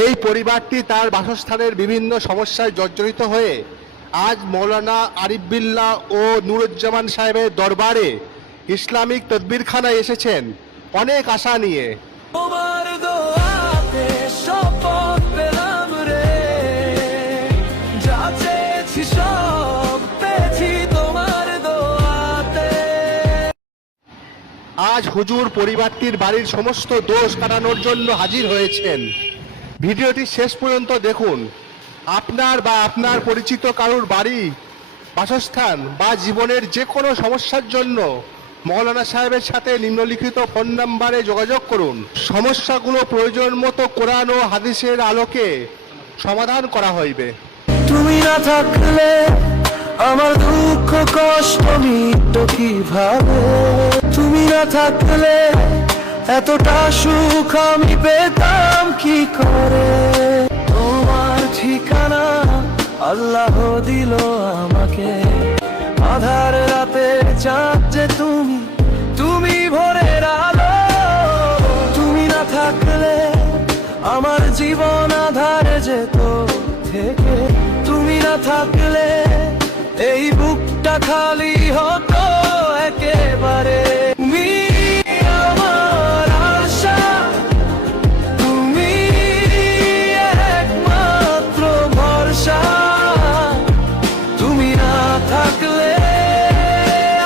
এই পরিবারটি তার বাসস্থানের বিভিন্ন সমস্যায় জর্জরিত হয়ে আজ মৌলানা আরিফ বিল্লাহ ও নুরুজ্জামান সাহেবের দরবারে ইসলামিক তদবিরখানায় এসেছেন অনেক আশা নিয়ে। আজ হুজুর পরিবারটির বাড়ির সমস্ত দোষ কাটানোর জন্য হাজির হয়েছেন। ভিডিওটি শেষ পর্যন্ত দেখুন। আপনার বা আপনার পরিচিত কারুর বাড়ি, বাসস্থান বা জীবনের যে কোনো সমস্যার জন্য মৌলানা সাহেবের সাথে নিম্নলিখিত ফোন নাম্বারে যোগাযোগ করুন। সমস্যাগুলো প্রয়োজন মতো কোরআন ও হাদিসের আলোকে সমাধান করা হইবে। তুমি না থাকলে আমার দুঃখ কষ্ট মিটতো কিভাবে? তুমি না থাকলে এতটা সুখ আমি পেতাম কি করে? তোমার ঠিকানা আল্লাহ দিল আমাকে, আধার রাতে চাঁদ যে তুমি, তুমি ভোরের আলো। তুমি না থাকলে আমার জীবন আধারে যেত থেকে, তুমি না থাকলে এই বুকটা খালি হতো একেবারে। তুমি আমার আশা, তুমি একমাত্র ভরসা। তুমি না থাকলে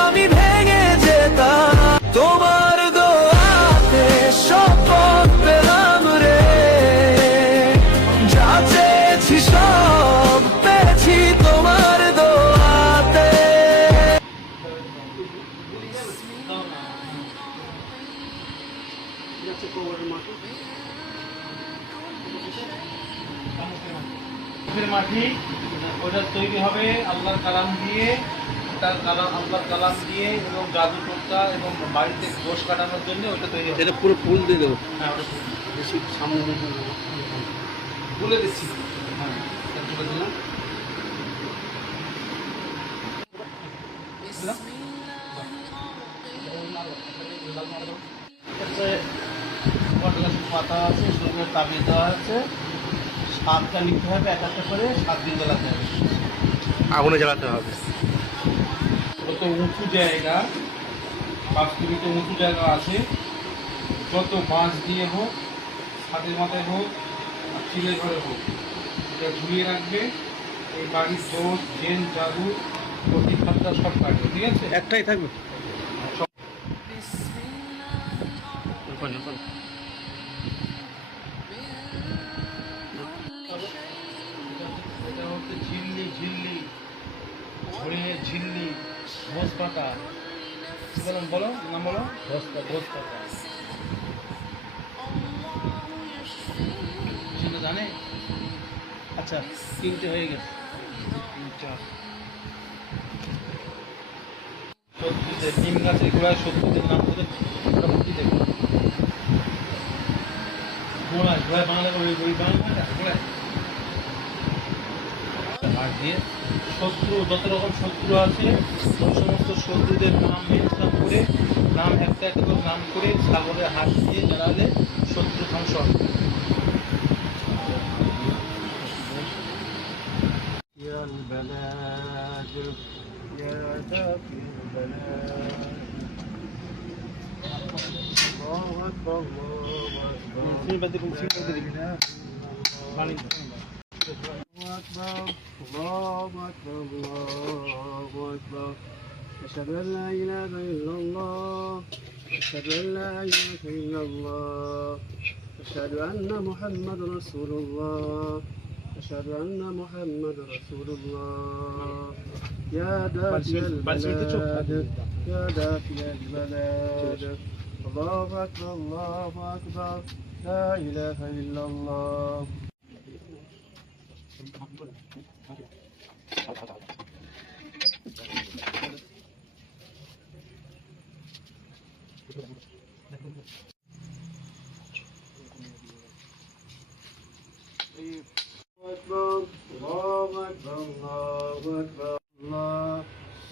আমি ভেঙে যেতাম। তোমার দোয়াতে শপথ পেলাম রে, যা চেয়েছি সব পেয়েছি তোমার দোয়াতে। মাটি ওটা তৈরি হবে আল্লাহর কালাম দিয়ে, তার কালাম আল্লাহর কালাম দিয়ে এবং জাদু টোটকা এবং বাড়িতে দোষ কাটানোর জন্য ওটা তৈরি হবে। এটা পুরো ফুল দিয়ে দেবো। হ্যাঁ, ওটা বেশি সামনে তুলে দিচ্ছি। হ্যাঁ, তুলে দিলাম। পাতা আছে, সঙ্গে তাবিজ দেওয়া আছে। 7টা লিখতে হবে, এক একটা করে 7 দিন জ্বালাতে হবে। আগুনে জ্বালাতে হবে। যত উঁচু জায়গা, 5 মিনিটে উঁচু জায়গা আছে, যত বাঁশ দিয়ে হোক, ছাদের মাথায় হোক, আর চিলের ঘরে হোক, এটা ঝুলিয়ে রাখবে। এই বাড়ির দোষ, জেন, জাদু, প্রতিখাতটা সব কাটবে। ঠিক আছে? একটাই থাকবে। এটা হচ্ছে ঝিল্লি, ঝিল্লি, ঝড়িয়ে ঝিল্লি, ঘোষ পাতা। কি বলো, বলো নাম বলো। ঘোষ পাতা। সেটা জানে? আচ্ছা, 3টে হয়ে গেছে। 3টা শত্রুদের, নিম গাছের গোড়ায় শত্রুদের নাম করে মুক্তি দেবে। গোড়ায় বাংলা ওই বাংলা গোড়ায় আর দিয়ে শত্রু, যত রকম শত্রু আছে ওই সমস্ত শত্রুদের নাম মেনশন করে, নাম একটা একটা করে নাম করে সাগরের হাত দিয়ে দাঁড়ালে শত্রু ধ্বংস হবে। أشهد أن لا إله إلا الله، أشهد أن لا إله إلا الله، أشهد أن محمد رسول الله، أشهد أن محمد رسول الله. يا دافع البلاد، يا دافع البلاد، الله أكبر الله أكبر، لا إله إلا الله.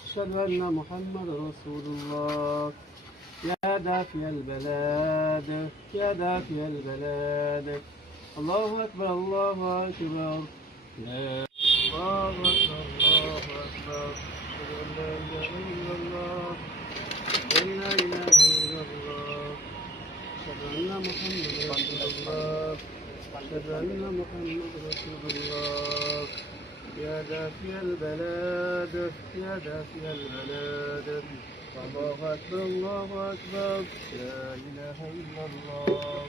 أشهد أن محمد رسول الله، يا دافي البلاد يا دافي البلاد. الله أكبر الله أكبر. لا الله أكبر الله أكبر. أشهد أن لا إله إلا الله أشهد أن لا إله إلا الله. أشهد أن محمدا رسول الله. أشهد أن محمدا رسول الله. يا دافي البلاد يا دافي البلاد. الله أكبر الله أكبر. لا إله إلا الله.